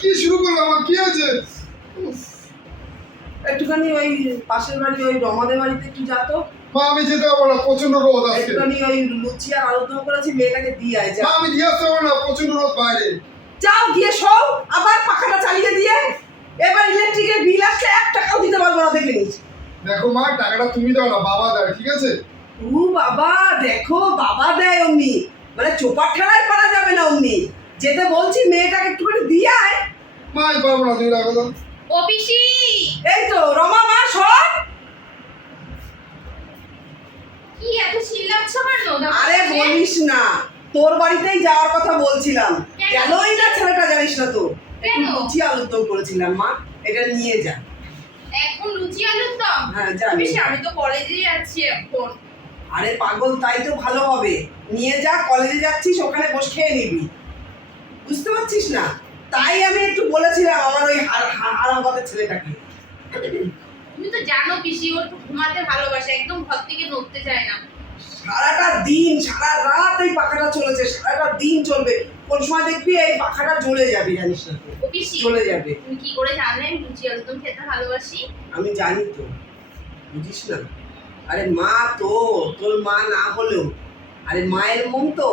কি শুরু করলাম আমার? কি আছে একটুখানি ওই পাশের বাড়ি ওই রমাদের বাড়িতে একটু যা তো। মা আমি যেতে পারব না প্রচণ্ড রোদ আজকে। একটুখানি ওই লুচি আর আলুদম করেছি মেয়েটাকে দিয়ে আয় যা। মা আমি দিয়ে আসতে পারব না প্রচণ্ড রোদ বাইরে। যাও গিয়ে শোও আবার পাখাটা চালিয়ে দিয়ে। এবার ইলেকট্রিকের বিল আসলে এক টাকাও দিতে পারব না দেখে নিস দেখো মা টাকাটা তুমি দাও না বাবা দেয় ঠিক আছে? ও বাবা দেখো বাবা দেয় অমনি। মানে চোপার ঠেলায় পারা যাবে না অমনি। যেতে বলছি মেয়েটাকে একটুখানি দিয়ে আয়। মা আমি পারব না তুমি রাখো ও পিসি! এই তো রমা মা সব। কি এত চিল্লাচ্ছ কেন? আরে বলিস না তোর বাড়িতেই যাওয়ার কথা বলছিলাম। কেন? কেনই না ছেলেটা জানিস না তো? কেন? লুচি আলুর দম করেছিলাম মা। এটা নিয়ে যা। এখন লুচি আলুর দম হ্যাঁ, জানি। আমি তো কলেজে যাচ্ছি এখন। আরে পাগল তাই তো ভালো হবে। নিয়ে যা কলেজে যাচ্ছিস ওখানে বসে খেয়ে নিবি। বুঝতে পারছিস না? তাই আমি একটু বলেছিলাম আমার ওই হারামবাদের ছেলেটাকে। তুমি তো জানো পিসি ও একটু ঘুমাতে ভালোবাসে একদম ঘর থেকে নড়তে চায় না। সারাটা দিন সারা রাত এই পাখাটা চলেছে সারাটা দিন চলবে। কোন সময় দেখবি এই পাখাটা জ্বলে যাবে জানিস না চলে যাবে। তুমি কি করে জানলে? আমি লুচি আলুর খেতে ভালোবাসি। আমি জানি তো। বুঝিস না? আরে মা তো তোর মা না হলেও। আরে মায়ের মন তো।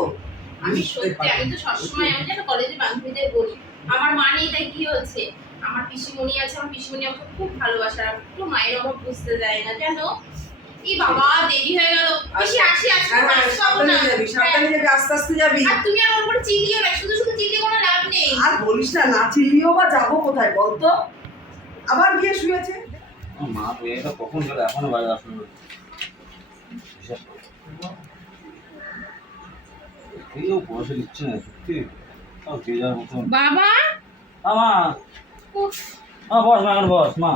আমি সত্যি আমি তো সবসময় আমি যেন কলেজে বান্ধবীদের বলি আমার মা নেই তাই কি হচ্ছে? আমার পিসিমণি আছে আমার পিসিমণি আমাকে খুব ভালোবাসে আর একটু মায়ের অভাব বুঝতে দেয় না জানো এই বাবা দেরি হয়ে গেল। পিসি আসি আসি হ্যাঁ, হ্যাঁ, আসি পাবো সাবধানে না। যাবি সাবধানে যাবি আস্তে আস্তে যাবি। আর তুমি আমার উপর চিল্লিও না শুধু শুধু চিল্লিয়ে কোনো লাভ নেই। আর বলিস না না চিল্লিও বা যাব কোথায় বলতো? আবার গিয়ে শুয়েছে। মা তো এটা কখন গেল? এখনও বাজে আসলো বিশ্বাস করো। কেউ পয়সা দিচ্ছে না সত্যি। তাও যে যার মতন। বাবা! আমা মা। বস মা এখন বস মা।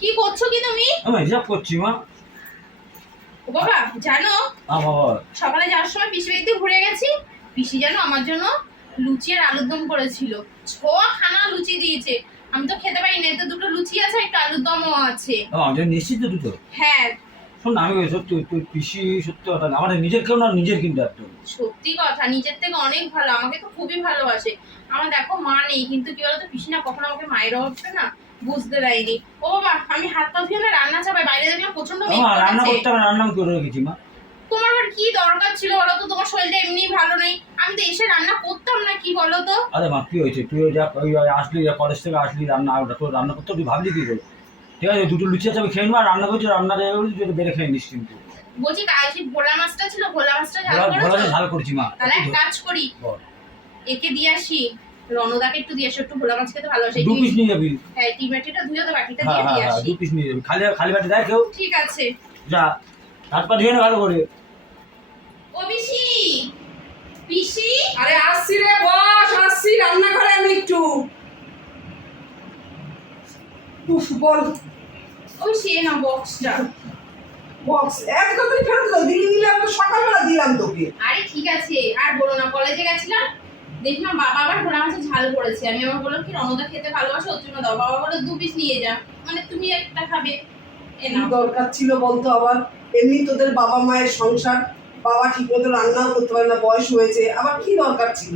কি করছ কি তুমি? আমি হিসাব করছি মা। ও বাবা জানো? সকালে যাওয়ার সময় পিসি বাড়িতে ঘুরে গেছি। পিসি যেন আমার জন্য লুচি আর আলুর দম করেছিল। ছ খানা লুচি দিয়েছে। আমি তো খেতে পারি না এতে দুটো লুচি আছে একটা আলুর দমও আছে। নিশ্চিত দুটো? হ্যাঁ শোন আমি ওই সত্যি তুই পিসি সত্যি কথা নিজের কেউ না নিজের কিন্তু সত্যি কথা নিজের থেকে অনেক ভালো আমাকে তো খুবই ভালোবাসে। আমার দেখো মা নেই কিন্তু কি বলতো পিসি না কখনো আমাকে মায়ের অবস্থা না? বুঝতে দেয়নি। ও বাবা আমি হাত পা ধুয়ে না রান্না চাপাই বাইরে দেখলাম প্রচণ্ড রান্না। করতে হবে রান্না করে রেখেছি মা। তোমার আবার কি দরকার ছিল বলো তো? তোমার শরীরটা এমনি ভালো নেই। আমি তো এসে রান্না করতাম না কি বলো তো? আরে মা কি হয়েছে? তুই ওই যা আসলি যা কলেজ থেকে আসলি রান্না তোর রান্না করতে তুই ভাবলি কি করে? ঠিক আছে দুটো লুচি আছে আমি খেয়ে নেব আর রান্না করছি রান্না দেওয়া করছি তুই বেড়ে খেয়ে নিস কিন্তু। বলছি কালকে ভোলা মাছটা ছিল ভোলা মাছটা ঝাল ভোলা ভোলা ঝাল করছি মা। তাহলে এক কাজ করি একে দিয়ে আসি রণদাকে একটু দিয়ে আসি একটু ভোলা মাছ খেতে ভালোবাসে দু পিস নিয়ে যাবি। হ্যাঁ টিমেটিটা ধুয়ে তো বাকিটা হ্যাঁ দিয়ে হ্যাঁ দিয়ে হ্যাঁ আসি। দু পিস নিয়ে যাবি। খালি খালি বাটি দেয় কেউ? ঠিক আছে। যা হাত পা ধুয়ে নে ভালো করে। ও পিসি পিসি? আরে আসছি রে বস আসছি রান্না করে আমি একটু। বল। ওই সে না বক্সটা। বক্স। এক কথা ফেরত দাও দিলি দিলাম তো সকালবেলা দিলাম তোকে। আরে ঠিক আছে আর বলো না কলেজে গেছিলাম দেখলাম বাবা আবার ভোলা মাছের ঝাল করেছে। আমি আমার বললাম কি রণদা খেতে ভালোবাসে? ওর জন্য দাও। বাবা বলে দু পিস নিয়ে যা। মানে তুমি একটা খাবে। দরকার ছিল বলতো আবার? এমনি তোদের বাবা মায়ের সংসার বাবা ঠিক মতো রান্নাও করতে পারে না বয়স হয়েছে। আবার কি দরকার ছিল?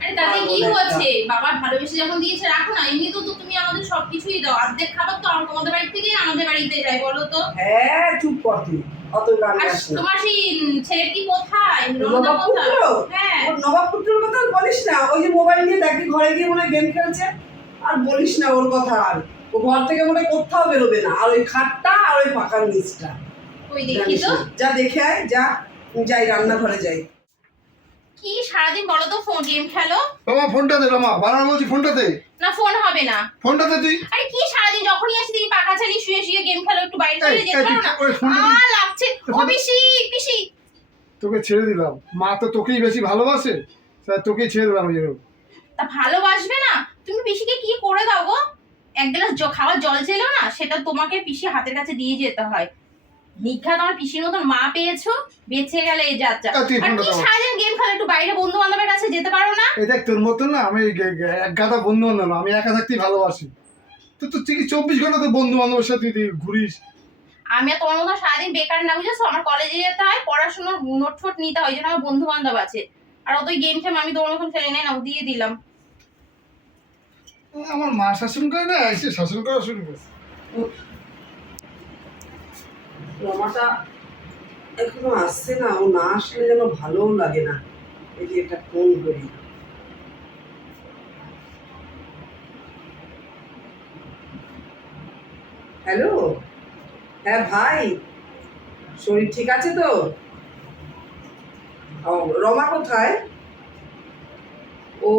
আরে তাতে কি। হয়েছে বাবার ভালোবেসে যখন দিয়েছে রাখো না। এমনি তো তুমি আমাদের সবকিছুই দাও। অর্ধেক খাবার তো আমার তোমাদের বাড়ি থেকেই আমাদের বাড়িতে যায় বলো তো। হ্যাঁ চুপ কর তুই। অত গান আর তোমার সেই কোথায়? নবাবপুত্র হ্যাঁ। নবাবপুত্রের কথা বলিস না। ওই যে মোবাইল নিয়ে দেখি ঘরে গিয়ে মনে গেম খেলছে। আর বলিস না ওর কথা আর। ও ঘর থেকে মনে কোথাও বেরোবে না। আর ওই খাটটা আর ওই পাকার নিচটা। ওই দেখি তো? যা দেখে আয় যা। যাই রান্নাঘরে যাই। কি? সারাদিন বলো তো ফোন গেম খেলো? রমা ফোনটা দে রমা। বারবার বলছি ফোনটা দে। না ফোন হবে না। ফোনটা দে তুই। আরে কি সারাদিন যখনই আসি দেখি পাকা চালি শুয়ে শুয়ে গেম খেলো একটু বাইরে চলে যেতে পারো না? আ লাগছে। ও পিসি পিসি। তোকে ছেড়ে দিলাম। মা তো তোকেই বেশি ভালোবাসে তাই তোকেই ছেড়ে দিলাম ওই তা ভালোবাসবে না? তুমি পিসিকে কি করে দাও গো? এক গ্লাস খাওয়ার জল ছিল না সেটা তোমাকে পিসি হাতের কাছে দিয়ে যেতে হয়। নিঘা তোমার পিসির মতন মা পেয়েছ বেঁচে গেলে এই যাত্রা তুই আর ফোনটা কি দাও। সারাদিন গেম খেলো? একটু বাইরে বন্ধু বান্ধবের কাছে যেতে পারো না? এই দেখ তোর মতন না আমি গে- গে- এক গাদা বন্ধু বান্ধব আমি একা থাকতেই ভালোবাসি। তো তুই কি চব্বিশ ঘণ্টা তো বন্ধু বান্ধবের সাথে তুই ঘুরিস। আমি আর তোমার মতো সারাদিন বেকার না বুঝেছ? আমার কলেজে যেতে হয় পড়াশোনার নোট ফোট নিতে হয় এই জন্য আমার বন্ধু বান্ধব আছে। আর অতই গেম খেম আমি তোমার মতন খেলে নাই না দিয়ে দিলাম। আমার মা শাসন করে না এসে শাসন করা শুরু করছে রমাটা এখনও আসছে না, ও না আসলে যেন ভালোও লাগে না। এই যে একটা ফোন করি হ্যালো? হ্যাঁ ভাই, শরীর ঠিক আছে তো? রমা কোথায়? ও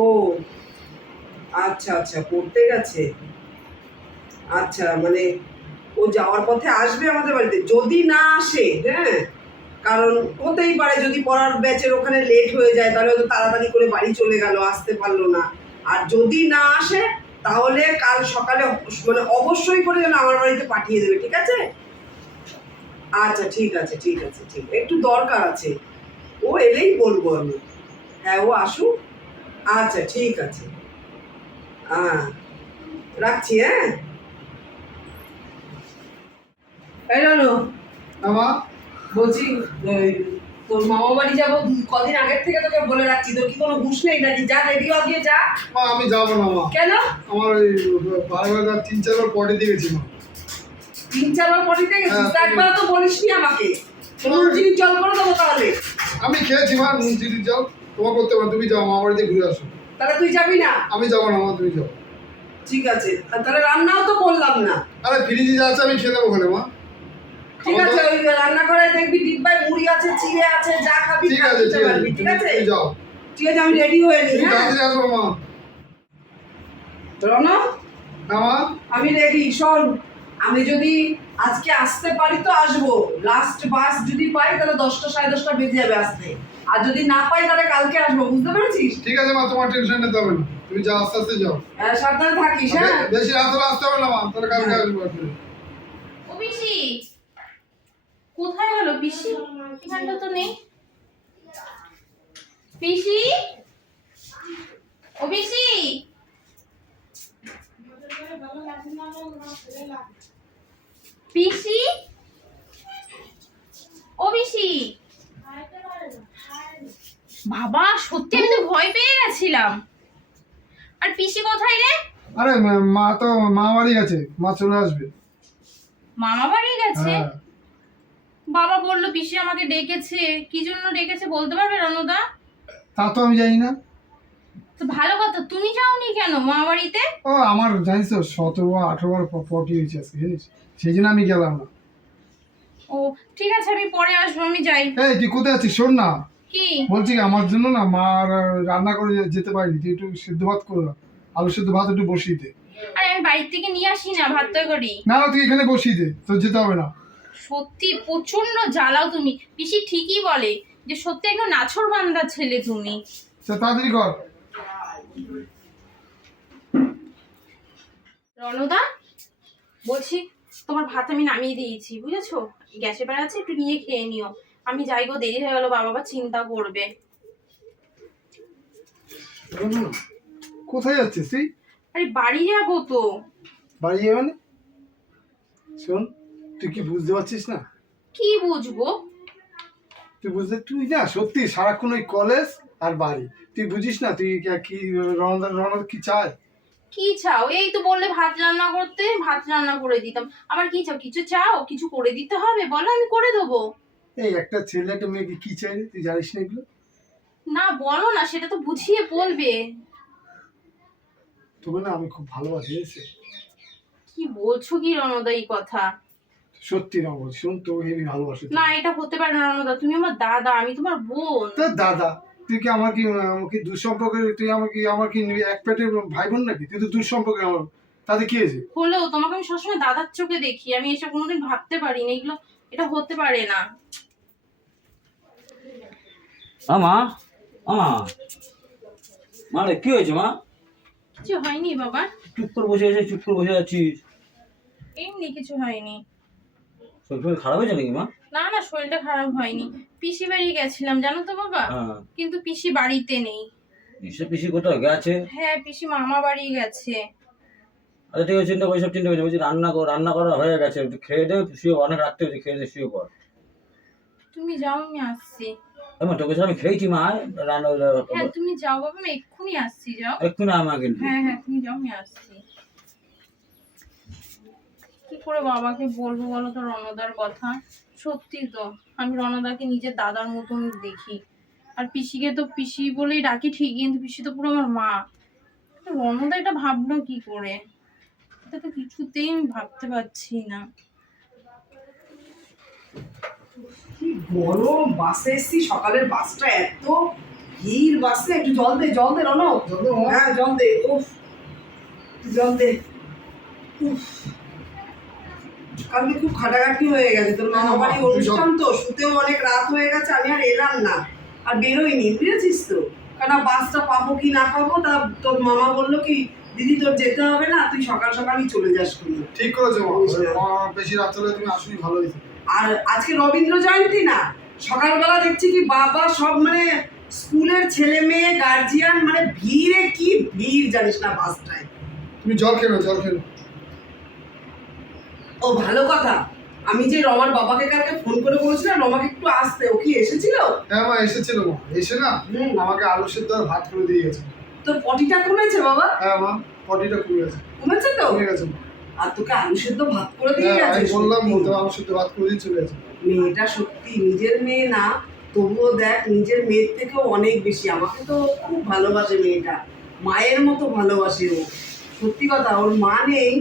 আচ্ছা আচ্ছা পড়তে গেছে। আচ্ছা মানে ও যাওয়ার পথে আসবে আমাদের বাড়িতে। যদি না আসে হ্যাঁ কারণ হতেই পারে যদি পড়ার ব্যাচের ওখানে লেট হয়ে যায়, তাহলে হয়তো তাড়াতাড়ি করে বাড়ি চলে গেল, আসতে পারল না। আর যদি না আসে, তাহলে কাল সকালে মানে অবশ্যই করে যেন আমার বাড়িতে পাঠিয়ে দেবে, ঠিক আছে? আচ্ছা ঠিক আছে ঠিক আছে, ঠিক। একটু দরকার আছে। ও এলেই বলব আমি। হ্যাঁ ও আসুক। আচ্ছা ঠিক আছে। হ্যাঁ রাখছি হ্যাঁ? এই রানু আমা বলছি তোর মামা বাড়ি যাব কদিন আগের থেকে তোকে বলে রাখছি তোর কি কোনো হুঁশ নেই নাকি? যা রেডি দিয়ে যা। মা আমি যাব না মা। কেন? আমার ওই বারবার তিন চারবার পরে মা। তিন চারবার পরে গেছিস? হ্যাঁ, একবার তো বলিসনি আমাকে। নুন জল করে দেবো তাহলে। আমি খেয়েছি মা নুন চিনি যাও তোমার করতে পারো তুমি যাও আমার বাড়িতে ঘুরে আসো। তাহলে তুই যাবি না? আমি যাব না মা তুমি যাও। ঠিক আছে। তাহলে রান্নাও তো করলাম না। আরে ফ্রিজে যা আছে আমি খেয়ে দেবো ওখানে মা। ঠিক আছে? ওই রান্নাঘরে দেখবি ডিব্বায় মুড়ি আছে চিড়ে আছে যা খাবি ঠিক আছে ঠিক আছে ঠিক আছে? যাও। ঠিক আছে আমি রেডি হয়ে নি তুমি হ্যাঁ? আসব মা। রনা আমি রেডি শোন আমি যদি আজকে আসতে পারি তো আসব। লাস্ট বাস যদি পাই তাহলে দশটা সাড়ে দশটা বেজে যাবে আসতে। আর যদি না পাই তাহলে কালকে আসব বুঝতে পেরেছিস? ঠিক আছে মা তোমার টেনশন নিতে হবে না। তুমি যাও আস্তে আস্তে যাও। আহ, সাবধানে থাকিস হ্যাঁ? বেশি রাত হলে আসতে হবে না মা। তাহলে কালকে আসব আর কি। ও পিসি কোথায় গেল পিসি? এখানটা তো নেই। পিসি? ও পিসি? পিসি? ও পিসি? বাবা সত্যি আমি তো ভয় পেয়ে গেছিলাম। আর পিসি কোথায় রে? আরে মা- তো মা বাড়ি গেছে। মা চলে আসবে। মামা বাড়ি গেছে? হ্যাঁ। বাবা বলল পিসি আমাকে ডেকেছে। কি জন্য ডেকেছে বলতে পারবে রণদা? তা তো আমি জানি না। তো ভালো কথা তুমি যাওনি কেন মা বাড়িতে? ও আমার জানিস তো সতেরো আঠেরো বার পটি হয়েছে আজকে জানিস? সেই জন্য আমি গেলাম না। ও ঠিক আছে আমি পরে আসব আমি যাই। এই তুই কোথায় আছিস? শোন না। কি? বলছি কি আমার জন্য না মা আর রান্না করে যেতে পারিনি তুই একটু সিদ্ধ ভাত করে দাও। আলু সিদ্ধ ভাত একটু বসিয়ে দে। আরে আমি বাড়ির থেকে নিয়ে আসি না ভাত তরকারি। না না তুই এখানে বসিয়ে দে তোর যেতে হবে না। সত্যি প্রচণ্ড জ্বালাও তুমি। পিসি ঠিকই বলে যে সত্যি একদম নাছর বান্দা ছেলে তুমি। তাড়াতাড়ি কর। রণদা বলছি তোমার ভাত আমি নামিয়ে দিয়েছি বুঝেছ? গ্যাসে বেড়া আছে একটু নিয়ে খেয়ে নিও। আমি যাই গো দেরি হয়ে গেলো বাবা আবার চিন্তা করবে। কোথায় যাচ্ছিস তুই? আরে বাড়ি যাব তো। বাড়ি যাবে মানে? শোন তুই কি বুঝতে পারছিস না? কি বুঝব? তুই বুঝতে তুই না সত্যি সারাক্ষণ ওই কলেজ আর বাড়ি। তুই বুঝিস না তুই কি- রনদা রনদা কি চায়? কি চাও? এই তো বললে ভাত রান্না করতে ভাত রান্না করে দিতাম। আবার কি চাও? কিছু চাও? কিছু করে দিতে হবে? বলো আমি করে দেবো। এই একটা ছেলে একটা মেয়েকে কি চাই রে? তুই জানিস না এগুলো? না বলো না সেটা তো বুঝিয়ে বলবে। তোকে না আমি খুব ভালোবাসি বুঝেছিস? কি বলছো কি রণদা এই কথা? সত্যি না বলছি শোন তোকে হেবি ভালোবাসি। না এটা হতে পারে না রণদা তুমি আমার দাদা আমি তোমার বোন। তোর দাদা তুই কি আমার কি আমাকে দুঃসম্পর্কে তুই আমার কি আমার কি এক পেটের ভাই বোন নাকি? তুই তো দুঃসম্পর্কে আমার। তাতে কি হয়েছে? হলেও তোমাকে আমি সবসময় দাদার চোখে দেখি আমি এসব কোনোদিন ভাবতে পারিনি এগুলো এটা হতে পারে না। আমা আমা মা। রে কি হয়েছে মা? কিছু হয়নি বাবা। চুপ করে বসে আছে চুপ করে বসে আছিস। এমনি কিছু হয়নি। শরীর খারাপ হয়েছে নাকি মা? না না শরীরটা খারাপ হয়নি। পিসি বাড়ি গেছিলাম জানো তো বাবা? হ্যাঁ। কিন্তু পিসি বাড়িতে নেই। নিশ্চয় পিসি কোথাও গেছে? হ্যাঁ পিসি মামা বাড়ি গেছে। আচ্ছা ঠিক আছে চিন্তা করি সব চিন্তা করছি বলছি রান্না কর রান্না করা হয়ে গেছে। খেয়ে দে শুয়ে অনেক রাত্রে হয়েছে খেয়ে দে শুয়ে পড়। তুমি যাও আমি আসছি। আমার তোকে আমি খেয়েছি মা রান্না হ্যাঁ তুমি যাও বাবা আমি এক্ষুনি আসছি যাও। এক্ষুনি আমাকে হ্যাঁ হ্যাঁ তুমি যাও আমি আসছি। কি করে বাবাকে বলব বলো তো রণদার কথা? সত্যি তো আমি রণদাকে নিজের দাদার মতন দেখি। আর পিসিকে তো পিসি বলেই ডাকি ঠিক কিন্তু পিসি তো পুরো আমার মা। রণদা এটা ভাবলো কি করে? এটা তো কিছুতেই আমি ভাবতে পারছি না। কি গরম বাসে এসছি সকালের বাসটা এত ভিড় বাসে। একটু জল দে জল দে মা? হ্যাঁ জল দে উফ। জল দে। উফ। কালকে খুব খাটাখাটি হয়ে গেছে। তোর মামা বাড়ি অনুষ্ঠান তো শুতেও অনেক রাত হয়ে গেছে আমি আর এলাম না। আর বেরোইনি বুঝেছিস তো? কারণ বাসটা পাবো কি না পাবো? তা তোর মামা বলল কি দিদি তোর যেতে হবে না তুই সকাল সকালই চলে যাস কিন্তু ঠিক করেছ বেশি রাত হলে তুমি আসুনি ভালো হয়েছে আর আজকে রবীন্দ্র জয়ন্তী না? সকালবেলা দেখছি কি বাবা সব মানে স্কুলের ছেলে মেয়ে গার্জিয়ান মানে ভিড়ে কি ভিড় জানিস না বাসটায়। তুমি জল খেলো জল খেলো। ও ভালো কথা। আমি যে রমার বাবাকে কালকে ফোন করে বলেছিলাম রমাকে একটু আসতে। ও কি এসেছিল? হ্যাঁ মা এসেছিল মা। এসে না। আমাকে আলু সেদ্ধ আর ভাত করে দিয়ে গেছে। তোর পটিটা কমেছে বাবা? হ্যাঁ মা পটিটা কমে গেছে কমেছে তো? কমে গেছে আর তোকে আলু সেদ্ধ ভাত করে দিয়ে হ্যাঁ, গেছে আমি বললাম। বলতে আমার সাথে ভাত করে দিয়ে চলে গেছে। মেয়েটা সত্যি নিজের মেয়ে না তবুও দেখ নিজের মেয়ের থেকেও অনেক বেশি। আমাকে তো খুব ভালোবাসে মেয়েটা। মায়ের মতো ভালোবাসে ও। সত্যি কথা ওর মা নেই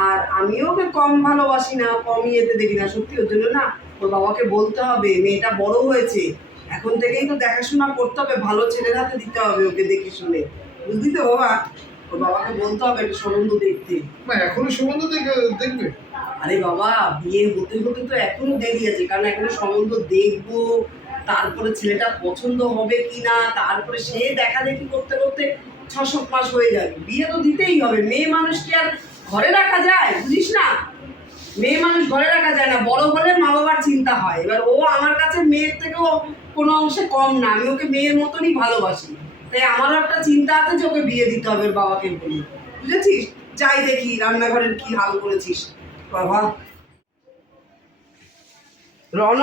আর আমিও ওকে কম ভালোবাসি না কম ইয়েতে দেখি না সত্যি ওর জন্য না ওর বাবাকে বলতে হবে মেয়েটা বড় হয়েছে এখন থেকেই তো দেখাশোনা করতে হবে ভালো ছেলের হাতে দিতে হবে ওকে দেখে শুনে। বুঝলি তো বাবা? ওর বাবাকে বলতে হবে একটা সম্বন্ধ দেখতে। এখনও সম্বন্ধ দেখে- দেখবে। আরে বাবা বিয়ে হতে হতে তো এখনও দেরি আছে কারণ এখনও সম্বন্ধ দেখব তারপরে ছেলেটা পছন্দ হবে কি না তারপরে সে দেখা দেখি করতে করতে ছ সাত মাস হয়ে যাবে। বিয়ে তো দিতেই হবে মেয়ে মানুষকে আর ঘরে রাখা যায়, বুঝিস না? মেয়ে মানুষ ঘরে রাখা যায় না, বড় হলে মা বাবার চিন্তা হয়। এবার ও আমার কাছে মেয়ের থেকেও কোনো অংশে কম না, আমি ওকে মেয়ের মতনই ভালোবাসি। তাই আমারও একটা চিন্তা আছে যে ওকে বিয়ে দিতে হবে বাবাকে বলি। বুঝেছিস? যাই দেখি রান্নাঘরের কি হাল করেছিস। বাবা। রণ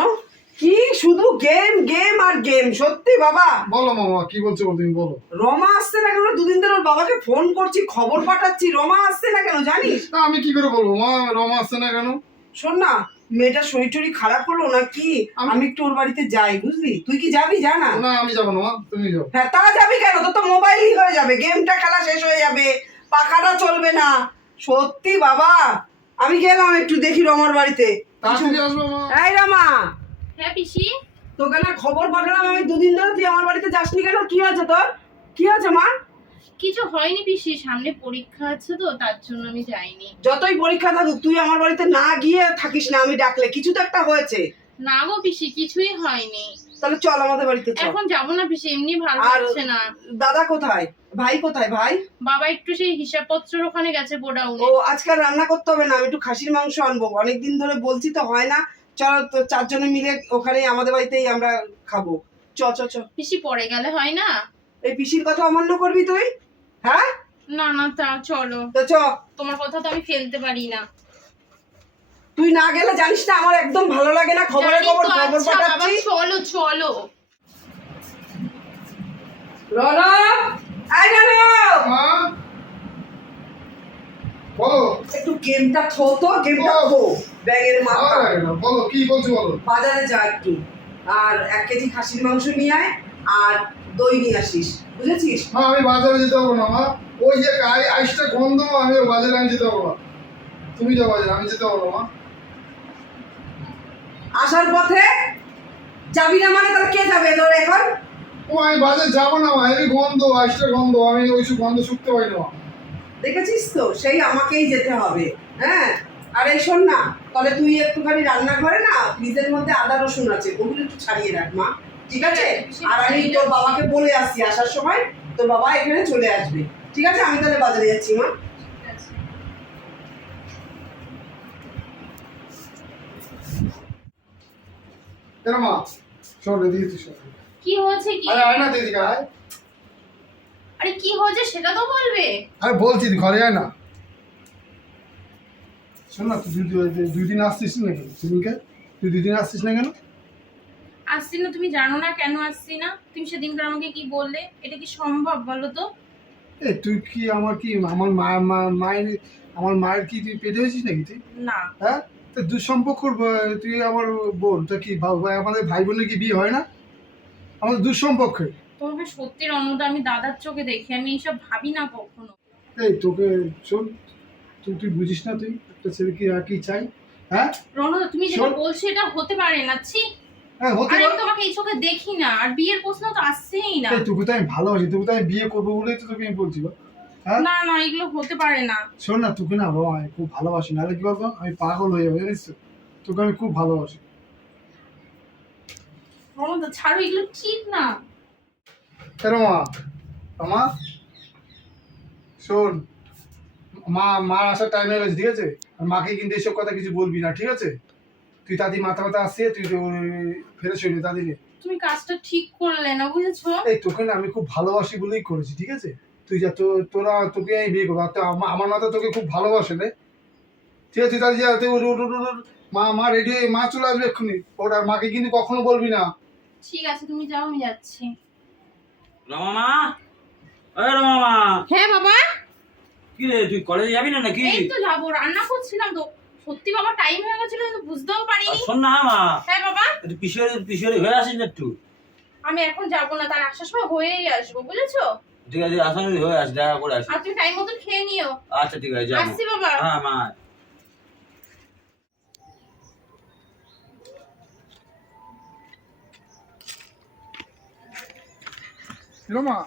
কি শুধু গেম গেম আর গেম? সত্যি বাবা? বলো মামা কি বলছো তুমি বলো। রমা আসছে না কেন? দুদিন ধরে বাবাকে ফোন করছি খবর পাঠাচ্ছি। রমা আসছে না কেন জানিস? আমি কি করে বলব? মা রমা আসছে না কেন? শোন না মেয়েটার শরীর খারাপ হলো না কি আমি- একটু ওর বাড়িতে যাই বুঝলি? তুই কি যাবি জানা? না আমি যাব না মা তুমি যাও। হ্যাঁ তা যাবি কেন? তোর তো মোবাইলই হয়ে যাবে গেমটা খেলা শেষ হয়ে যাবে পাখাটা চলবে না। সত্যি বাবা আমি গেলাম একটু দেখি রমার বাড়িতে। তাড়াতাড়ি আসব মা। এই রামা হ্যাঁ পিসি? তোকে না খবর পাঠালাম আমি দুদিন ধরে তুই আমার বাড়িতে যাসনি কেন? কি হয়েছে তোর? কি হয়েছে মা? কিছু হয়নি পিসি সামনে পরীক্ষা আছে তো তার জন্য আমি যাইনি। যতই পরীক্ষা থাকুক তুই আমার বাড়িতে না গিয়ে থাকিস না আমি ডাকলে। কিছু তো একটা হয়েছে। না গো পিসি কিছুই হয়নি। তাহলে চল আমাদের বাড়িতে চল। এখন যাব না পিসি এমনি ভালো লাগছে না। দাদা কোথায়? ভাই কোথায় ভাই? বাবা একটু সেই হিসাবপত্রের ওখানে গেছে গোডাউনে। ও আজকাল রান্না করতে হবে না আমি একটু খাসির মাংস আনব। অনেকদিন ধরে বলছি তো হয় না চল তো চারজনে মিলে ওখানে আমাদের বাড়িতেই আমরা খাব। চ চ চ। পিসি পরে গেলে হয় না? এই পিসির কথা অমান্য করবি তুই? হ্যাঁ? না না তা চলো। তো চ। তোমার কথা তো আমি ফেলতে পারি না। তুই না গেলে জানিস না আমার একদম ভালো লাগে না খবরে জানি খবর খবর আচ্ছা, পাঠাচ্ছি। চলো চলো। রনা এই রনা বলো। একটু গেমটা থো তো গেমটা। থো ব্যাগের মাথা। বলো কি বলছো বলো? বাজারে যা একটু। আর এক কেজি খাসির মাংস নিয়ে আয় আর দই নিয়ে আসিস। বুঝেছিস? মা আমি বাজারে যেতে পারব না মা। ওই যে আই- আইসটা গন্ধ আমি বাজারে আমি যেতে পারব না। তুমি যাও বাজারে আমি যেতে পারব না মা। আসার পথে যাবি না মানে তাহলে কে যাবে তোর এখন? ও আমি বাজারে যাব না মা। এই গন্ধ আইসটা গন্ধ আমি ওই সব গন্ধ শুকতে পারি না দেখেছিস তো? সেই আমাকেই যেতে হবে হ্যাঁ? আর এই শোন না তাহলে তুই একটুখানি রান্না করে না ফ্রিজের মধ্যে আদা রসুন আছে ওগুলো একটু ছাড়িয়ে রাখ মা ঠিক আছে? আর আমি তোর বাবাকে বলে আসছি আসার সময় তোর বাবা এখানে চলে আসবে ঠিক আছে? আমি তাহলে বাজারে যাচ্ছি মা। কেন মা? শোন দিদি কি হয়েছে কি? আরে আয় না দিদি আয়। আরে কি হয়েছে সেটা তো বলবে। আরে বলছি ঘরে আয় না। শোন না তুই দুই দিন আসছিস না কেন? সেদিনকে? তুই দুই দিন আসছিস না কেন? আসছি না তুমি জানো না কেন আসছি না? তুমি সেদিনকার আমাকে কি বললে? এটা কি সম্ভব বলো তো? এ তুই কি আমার কি আমার মা মা- মায়ের আমার মায়ের কি তুই পেটে হয়েছিস নাকি তুই? না। হ্যাঁ? তা দুঃসম্পর্কর তুই আমার বোন তা কি আমাদের ভাই বোনের কি বিয়ে হয় না? আমাদের দুঃসম্পর্কে। তোমাকে সত্যি রণদা আমি দাদার চোখে দেখি আমি এইসব ভাবি না কখনো। এই তোকে শোন তুই তুই বুঝিস না তুই? একটা ছেলে কি আর কি চাই? হ্যাঁ? রণদা তুমি যেটা। বলছো এটা হতে পারে না ছি হ্যাঁ হতে আর আমি তোমাকে এই চোখে দেখি না আর বিয়ের প্রশ্ন তো আসছেই না। এই তোকে তো আমি ভালোবাসি তোকে তো আমি বিয়ে করব বলেই তো তোকে আমি বলছি হ্যাঁ? না না এগুলো হতে পারে না। শোন না তোকে না বাবা আমি খুব ভালোবাসি। নাহলে কি বলব আমি পাগল হয়ে যাব জানিস তো? তোকে আমি খুব ভালোবাসি। রণদা ছাড়ো এগুলো ঠিক না। কেন মা মা শোন মা মার আসার টাইম হয়ে গেছে ঠিক আছে? আর মাকে কিন্তু এসব কথা কিছু বলবি না ঠিক আছে? তুই তাদি মাথা মাথা আসছে তুই তো ফেরে শুনি তাদি তুমি কাজটা ঠিক করলে না বুঝেছ? এই তোকে না আমি খুব ভালোবাসি বলেই করেছি ঠিক আছে? তুই যা তো তোরা তোকে আমি বিয়ে করব আমার মাথা তোকে খুব ভালোবাসে রে ঠিক আছে তুই তাহলে যা তুই। মা মা রেডি হয়ে মা চলে আসবে এক্ষুনি। ওটা আর মাকে কিন্তু কখনো বলবি না। ঠিক আছে তুমি যাও আমি যাচ্ছি। রমা ওই রমা হ্যাঁ বাবা? কি রে তুই কলেজে যাবি না নাকি? এই তো যাব রান্না করছিলাম তো। সত্যি বাবা টাইম হয়ে গেছিল কিন্তু বুঝতেও পারিনি। শোন না মা। হ্যাঁ বাবা? একটু পিছিয়ে পিছিয়ে হয়ে আসিস না একটু। আমি এখন যাব না তার আসার সময় হয়েই আসব বুঝেছ? ঠিক আছে আসা হয়ে আস দেখা করে আসি আর তুমি টাইম মতো খেয়ে নিও। আচ্ছা ঠিক আছে যাব। আসছি বাবা। হ্যাঁ মা। মা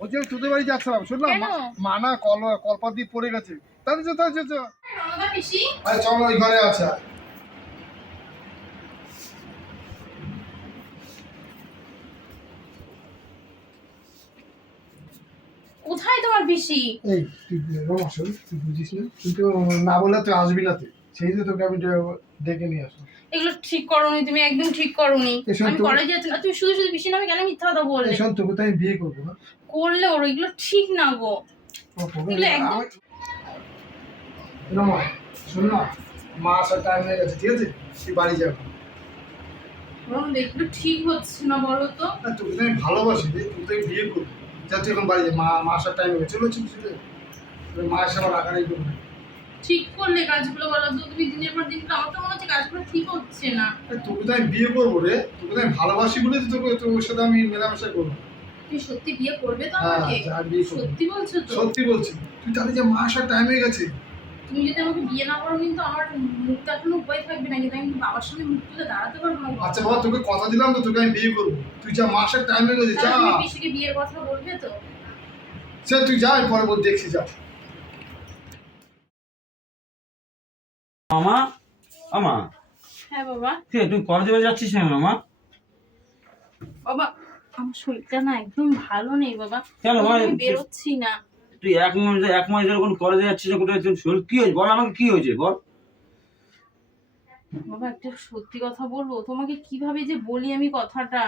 ওই যে তোদের বাড়ি যাচ্ছিলাম শোন না কেন? মা- মা না কল দিয়ে পড়ে গেছে। তাহলে আরে চল ওই ঘরে আছে। কোথায় তোমার পিসি? এই তুই রমা তুই বুঝিস না? কিন্তু না বললে তুই আসবি না তুই সেই যে তোকে আমি ডেকে নিয়ে আসব। এগুলো ঠিক করোনি তুমি একদম ঠিক করোনি। এসব আমি তো- কলেজে যাচ্ছি না তুমি শুধু শুধু পিসি নামে কেন মিথ্যা কথা বললে? শোন তোকে তো আমি বিয়ে করব না। করলে ওর এগুলো ঠিক না গো। ও, তোকে- এগুলো একদম- রমা শোন না মা আসার টাইম হয়ে গেছে ঠিক আছে? তুই বাড়ি এগুলো ঠিক হচ্ছে না বলো তো। তোকে তো আমি ভালোবাসি রে তোকে তো বিয়ে করব। যা তুই এখন বাড়ি যা। মা মা আসার টাইম হয়ে গেছে চলো চুপ চুপ মা এসে আমার রাখারাই করবে ঠিক করলে কাজগুলো বলো তো তুমি দিনের পর দিন আমার তো মনে হচ্ছে কাজগুলো ঠিক হচ্ছে না। তোকে তো আমি বিয়ে করব রে তোকে তো আমি ভালোবাসি বলে তোকে তোর সাথে আমি মেলামেশা করব। তুমি সত্যি বিয়ে করবে তো হ্যাঁ আমাকে? বিয়ে করব। সত্যি বলছো তো? সত্যি বলছি। তুই তাহলে যে মা আসার টাইম হয়ে গেছে। তুমি যদি আমাকে বিয়ে না করো কিন্তু আমার মুখ দেখানো উপায় থাকবে না কিন্তু আমি বাবার সামনে মুখ তুলে দাঁড়াতে পারব না। আচ্ছা বাবা তোকে কথা দিলাম তো তোকে আমি বিয়ে করব। তুই যা মা আসার টাইম হয়ে গেছে যা। তুমি পিসিকে বিয়ের কথা বলবে তো? সে তুই যা পরে বল দেখছি যা। মামা? আমা হ্যাঁ বাবা। তুই কলেজে যাচ্ছিস না মামা? বাবা আমার শরীরটা না একদম ভালো নেই বাবা। কেন আমি বেরোচ্ছি না। তুই এক মাস এক মাস ধরে কোনো কলেজে যাচ্ছিস না কোথায় শরীর কি হয়েছে? বল আমাকে কি হয়েছে বল। বাবা একটা সত্যি কথা বলব? তোমাকে কীভাবে যে বলি আমি কথাটা?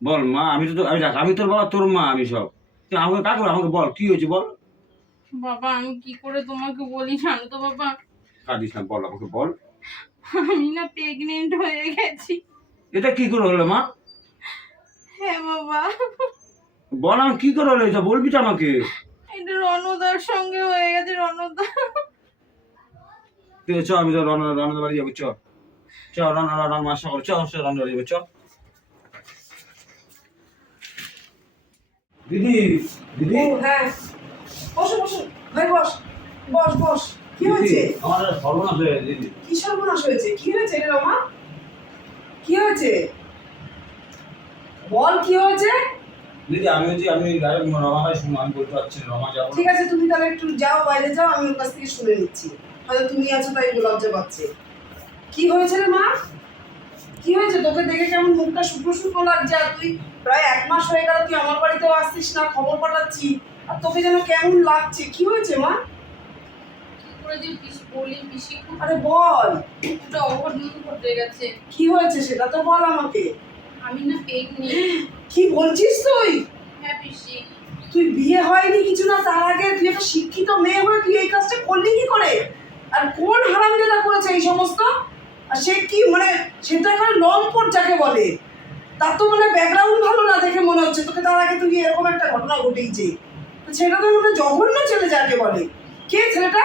বল মা আমি তো আমি দেখ আমি তোর বাবা তোর মা আমি সব। আমাকে কাকে আমাকে বল কি হয়েছে বল। বাবা আমি কি করে তোমাকে বলি জানো তো বাবা? কাঁদিস না বল আমাকে বল। আমি না প্রেগনেন্ট হয়ে গেছি। এটা কি করে হলো মা? হ্যাঁ বাবা। বল কি করে হলো এটা? বলবি তো আমাকে। এটা রণদার সঙ্গে হয়ে গেছে রণদা। ঠিক আছে চ আমি তো রান্না রান্নার বাড়ি যাব চ। চ রান্না রান্না মাসা করে চ চ রান্নার বাড়ি যাব চ। দিদি দিদি। হ্যাঁ। বসো বসো। ভাই বস। বস বস। কি হয়েছে? আমার সর্বনাশ হয়ে দিদি। কি সর্বনাশ হয়েছে? কি হয়েছে রে রমা? কি হয়েছে? বল কি হয়েছে? দিদি আমি হচ্ছি আমি ডাইরেক্ট রমা ভাই শুনো আমি বলতে পারছি না, রমা যাব ঠিক আছে তুমি তাহলে একটু যাও বাইরে যাও আমি ওর কাছ থেকে শুনে নিচ্ছি। হয়তো তুমি আছো তাই লজ্জা পাচ্ছে। কি হয়েছে রে মা? কি হয়েছে? তোকে দেখে কেমন মুখটা শুকনো শুকনো লাগছে আর তুই প্রায় এক মাস হয়ে গেল তুই আমার বাড়িতেও আসছিস না খবর পাঠাচ্ছি। আর তোকে যেন কেমন লাগছে কি হয়েছে মা? কি করে যে বলি পিসি আরে বল। ঘটে গেছে। কি হয়েছে সেটা তো বল আমাকে। আমি না প্রেগনেন্ট কি বলছিস তুই? হ্যাঁ পিসি তুই বিয়ে হয়নি কিছু না তার আগে তুই একটা শিক্ষিত মেয়ে হয়ে তুই এই কাজটা করলি কি করে? আর কোন হারামজাদা করেছে এই সমস্ত? আর সে কি মানে সে তো এখানে লম্পট যাকে বলে। তার তো মানে ব্যাকগ্রাউন্ড ভালো না দেখে মনে হচ্ছে তোকে তার আগে তুই এরকম একটা ঘটনা ঘটেইছে। তো ছেলেটা তো মানে জঘন্য ছেলে যাকে বলে। কে ছেলেটা?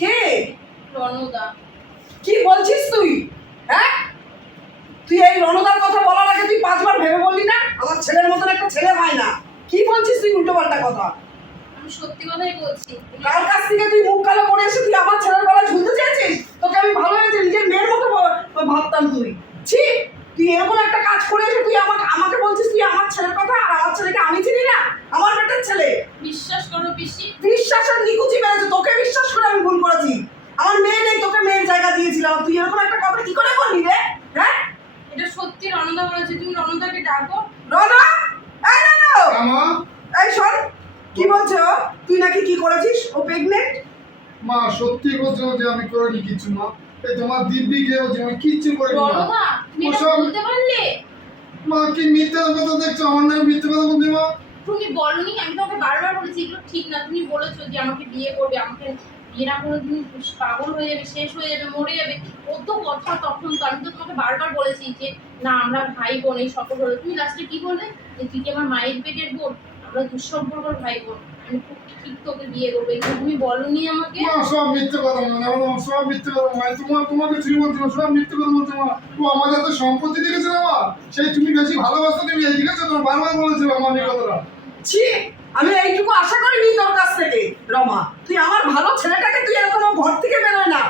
কে? রণদা কি বলছিস তুই? হ্যাঁ? তুই এই রণদার কথা বলার আগে তুই পাঁচবার ভেবে বললি না? আমার ছেলের মতন একটা ছেলে হয় না। কি বলছিস তুই উল্টো পাল্টা কথা? আমি সত্যি কথাই বলছি। কার কাছ থেকে তুই মুখ কালো করে এসে তুই আমার ছেলের গলায় ঝুলতে চেয়েছিস? তোকে আমি ভালো হয়েছে নিজের মেয়ের মতো ভাবতাম তুই। ছি তুই এরকম একটা কাজ করে এসে তুই আমাকে আমাকে বলছিস তুই আমার ছেলের কথা আর আমার ছেলেকে আমি চিনি না? আমার বেটার ছেলে। বিশ্বাস করো পিসি। বিশ্বাসের নিকুচি মেরেছে। তোকে বিশ্বাস করে আমি ভুল করেছি। আমার মেয়ে নেই তোকে মেয়ের জায়গা দিয়েছিলাম। তুই এরকম একটা কথা কি করে বললি রে? হ্যাঁ? এটা সত্যি রণদা বলেছে তুমি রণদাকে ডাকো। রনা এই মা এই শোন কি বলছো তুই নাকি কি করেছিস? ও প্রেগনেন্ট মা সত্যি বলছো যে আমি করিনি কিছু মা। এই তোমার দিব্যি খেয়ে যে আমি কিচ্ছু করিনি। রণদা তুমি বলতে পারলে? মা কি মিথ্যে কথা দেখছ? আমার নামে মিথ্যে কথা বলছি মা? তুমি বলনি আমি তোমাকে বারবার বলেছি এগুলো ঠিক না। তুমি বলেছ যে আমাকে বিয়ে করবে আমাকে বিয়ে না করে তুমি পাগল হয়ে যাবে, শেষ হয়ে যাবে, মরে যাবে। কত কথা তখন তো, আমি তো তোমাকে বারবার বলেছি যে, না, আমরা ভাই বোন, এই সকল হলো। তুমি লাস্টে কি বললে? যে, তুই কি আমার মায়ের পেটের বোন? আমরা দুঃসম্পর্কর ভাই বোন। আমি খুব ঠিক তোকে বিয়ে করব। এগুলো তুমি বলনি আমাকে? সব মিথ্যে কথা মনে হয় সব মিথ্যে কথা মা। তোমার, তোমাকে ঠিক বলছি সব মিথ্যে কথা বলছো মা। ও আমাদের তো সম্পত্তি দেখেছে না সেই তুমি বেশি ভালোবাসো তুমি ঠিক আছে? তোমার বারবার বলেছিল আমার এই কথাটা। ছি আমি এইটুকু আশা করিনি তোর কাছ থেকে রমা। তুই আমার ভালো ছেলেটাকে তুই এরকম ঘর থেকে বেরোয় না।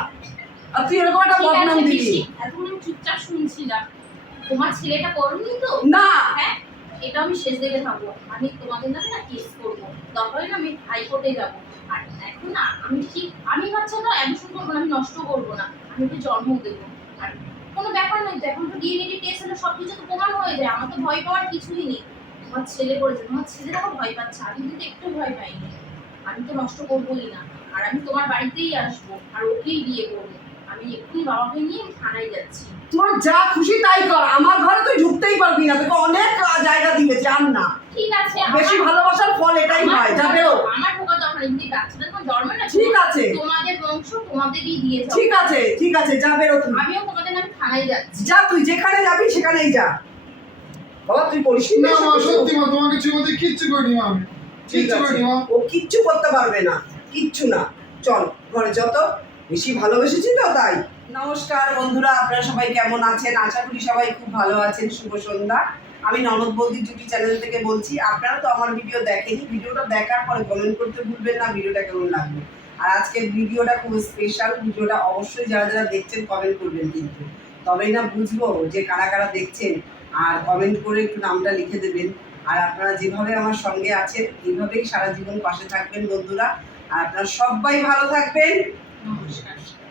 আর তুই এরকম একটা বদনাম পিসি এখন আমি চুপচাপ শুনছিলাম তোমার ছেলেটা করনি তো? না। হ্যাঁ এটা আমি শেষ দেখে থাকব। আমি তোমাদের নামে না কেস করব। হলে আমি হাইকোর্টে যাব। আর এখন না আমি ঠিক আমি বাচ্চাটা অ্যাডমিশন করব না আমি নষ্ট করব না। আমি ওকে জন্ম দেবো। আর কোনো ব্যাপার নয় তো এখন তো ডিএনএ টেস্ট হলে সব কিছু তো প্রমাণ হয়ে যায়। আমার তো ভয় পাওয়ার কিছুই নেই। তোমার ছেলে করেছে তোমার ছেলেরা ভয় পাচ্ছে আমি কিন্তু একটু ভয় পাইনি। আমি তো নষ্ট করবোই না আর আমি তোমার বাড়িতেই আসব আর ওকেই বিয়ে করব। আমি এক্ষুনি বাবাকে নিয়ে থানায় যাচ্ছি। তোর যা খুশি তাই কর আমার ঘরে তুই ঢুকতেই পারবি না তোকে অনেক জায়গা দিলে জান না। ঠিক আছে বেশি ভালোবাসার ফল এটাই হয় যা ঢোকা আমার নেই কিন্তু এই বাচ্চাটা তোমার জন্ম না ঠিক আছে। তোমাদের বংশ তোমাদেরই দিয়ে ঠিক আছে ঠিক আছে যা বেরো তুই আমিও তোমাদের নামে থানায় যাচ্ছি। যা তুই যেখানে যাবি সেখানেই যা। বাবা তুই করিস না মা সত্যি মা তোমাকে কিচ্ছু করিনি মা আমি। কিচ্ছু করিনি মা। ও কিচ্ছু করতে পারবে না কিচ্ছু না। চল ঘরে যত বেশি ভালোবেসেছি তো তাই। নমস্কার বন্ধুরা আপনারা সবাই কেমন আছেন? আশা করি সবাই খুব ভালো আছেন। শুভ সন্ধ্যা। আমি ননদ বৌদি জুটি চ্যানেল থেকে বলছি আপনারা তো আমার ভিডিও দেখেনি ভিডিওটা দেখার পরে কমেন্ট করতে ভুলবেন না ভিডিওটা কেমন লাগবে আর আজকের ভিডিওটা খুব স্পেশাল ভিডিওটা অবশ্যই যারা যারা দেখছেন কমেন্ট করবেন কিন্তু। তবেই না বুঝব যে কারা কারা দেখছেন। আর কমেন্ট করে একটু নামটা লিখে দেবেন। আর আপনারা যেভাবে আমার সঙ্গে আছেন, এইভাবেই সারা জীবন পাশে থাকবেন বন্ধুরা। আর আপনারা সবাই ভালো থাকবেন। নমস্কার।